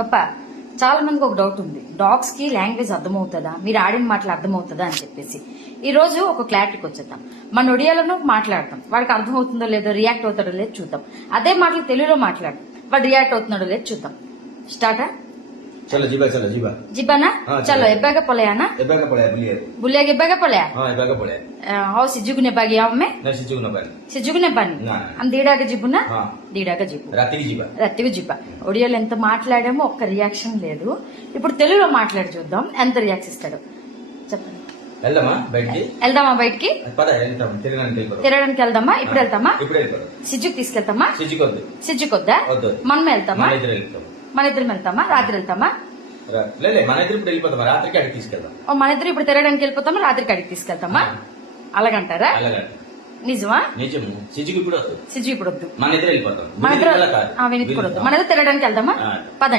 బప్పా చాలా మందికి ఒక డౌట్ ఉంది, డాగ్స్ కి లాంగ్వేజ్ అర్థమవుతుందా, మీరు ఆడిన మాటలు అర్థమవుతుందా అని చెప్పేసి. ఈ రోజు ఒక క్లారిటీకి వచ్చేద్దాం. మన ఒడియాలను మాట్లాడతాం, వాడికి అర్థమవుతుందో లేదో, రియాక్ట్ అవుతాడో లేదో చూద్దాం. అదే మాటలు తెలుగులో మాట్లాడతాం, వాడు రియాక్ట్ అవుతున్నాడో లేదో చూద్దాం. స్టార్టా? चलो जीबा जिब्बाना? हाँ, चलो एब्बागा पलायाना? एबागा पड़े बुलिए बुलिया एब्बागा पलाया? हां एबागा पड़े हाउ सिजुगने बागी आओ में? ना सिजुगना बन సిజ్జుకునే పని నా. దీడాక జిబ్బునా? हां దీడాక జిబ్బు, रात्रि जीबा రత్తిగా జిబ్బ. ఒడియాలో ఎంత మాట్లాడామో ఒక్క రియాక్షన్ లేదు. ఇప్పుడు తెలుగులో మాట్లాడి చూద్దాం ఎంత రియాక్ట్ ఇస్తాడు. చెప్పండి. వెళ్దామా బయటికి? వెళ్దామా బయటికి? పద వెళ్తాం తిరగడానికి వెళ్ళిపోదాం. తిరగడానికి వెళ్దామా? ఇప్పుడు వెళ్తామా? ఇప్పుడు వెళ్ళిపోదాం. సిజ్జుకి తీసుకెళ్తామా? సిజ్జుకొద్దు సిజ్జుకొద్దా? వద్దు. మనం వెళ్తామా? మన ఇద్దరు వెళ్తాం. మన ఇద్దరం వెళ్తామా? రాత్రి వెళ్తామా? లేలే మన ఇద్దరు ఇప్పుడు వెళ్ళిపోతాం, రాత్రికి అడిగి తీసుకెళ్దాం. ఓ, మన ఇద్దరు ఇప్పుడు తిరగడానికి వెళ్ళిపోతామా, రాత్రికి అడిగి తీసుకెళ్తామా? అలాగంటారా? అలాగే నిజమా? నిజము. సిజ్జుకి ఇప్పుడు వద్దు, సిజ్జు ఇప్పుడు వద్దు, మన ఇద్దరు వెళ్ళిపోతాం. మన ఇద్దరు వినికిడి కాదు. వినికిడి వద్దు. మన ఇద్దరు తిరగడానికి వెళ్దామా? ఆ. పదండి.